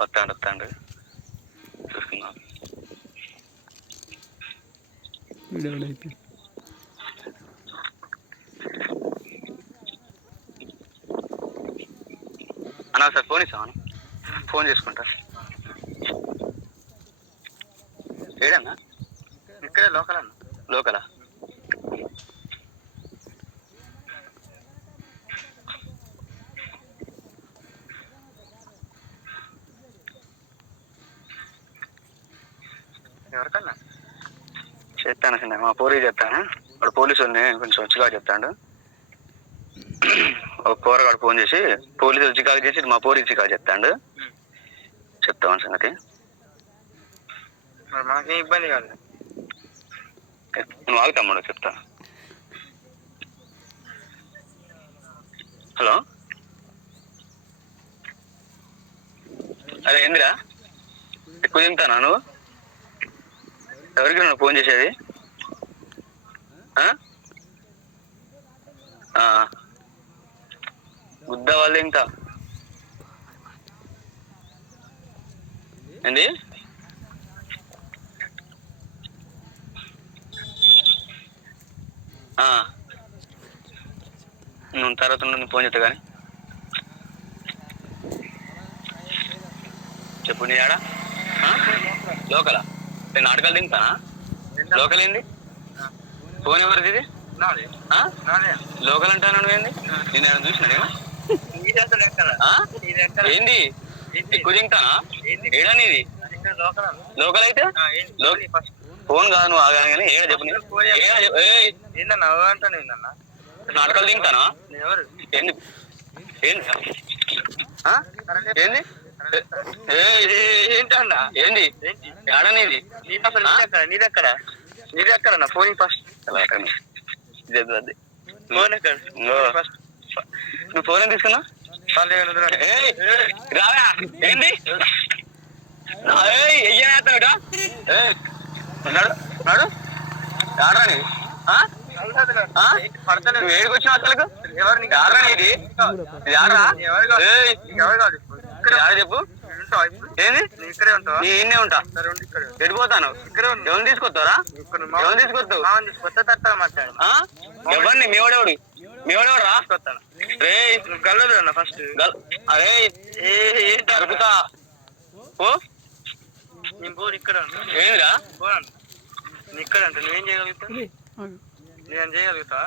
వస్తాడు చూసుకుందాం. అన్నా సార్ ఫోన్ ఇస్తామన్నా, ఫోన్ చేసుకుంటా. ఏడన్నా? ఇక్కడే లోకల్ అన్న. లోకలా? ఎవరికన్నా చెప్తాను సార్, మా పోరీ చెప్తాను. వాడు పోలీసు వాళ్ళని కొంచెం వచ్చుగా చెప్తాడు. ఒక పోరగాడు ఫోన్ చేసి పోలీసు చికాకు చేసి మా పోరీ చికాకు చెప్తాడు. చెప్తామని సంగతి. మనకి ఇబ్బంది కాదు, నువ్వు ఆగుతామ్మా, చెప్తా. హలో, అదే ఏందిరా ఎక్కువ తింటానా నువ్వు? ఎవరికి నువ్వు ఫోన్ చేసేది? గుద్ద వాళ్ళు ఇంకా ఏంది? నువ్వు తర్వాత నువ్వు ఫోన్ చేస్తా కానీ చెప్పు. నీ ఆడ లోకలా? నేను నాటకాలు తింటానా? లోకల్ ఏంది? ఫోన్ ఎవరిది ఇది? లోకల్ అంటాను నువ్వేంది? నేను ఏమైనా చూసినా నేను? ఏంది ఎక్కువ తింటానా? ఏడాని ఇది లోకల్ అయితే? ఫోన్ కాదు, నువ్వు ఆగా కానీ ఏడా చెప్పు. నాటకాలు తింటానా? ఏంది ఏంది ఏంది ఏంటన్నా? ఏంది ఏడనేది? నీదెక్కడ నీదెక్కడన్నా? Phone first. ఫోన్ ఎక్కడ? నువ్వు ఫోన్ ఏం తీసుకున్నా? రావా? ఏంది ఎయ్యనేస్తాడు? నాడు ఆడరాని నువ్వు ఏడికి వచ్చిన అసలు ఆడరా? ఇది ఆడరా? చెప్పు. ఏంది? నీ ఇన్నే ఉంటా. ఎడిపోతాను? ఎవరిని తీసుకొస్తారా? ఎవరిని తీసుకొస్తావు? ఎవరిని? మేవాడేవాడు మేవాడేవాడు రాసుకొస్తాను. రే గల్లదు అన్న ఫస్ట్. అరే ఏంటి అరుపుతా? ఇక్కడ ఏందిరా? ఇక్కడ అంటే నువ్వేం చేయగలుగుతావు? నేను చేయగలుగుతా?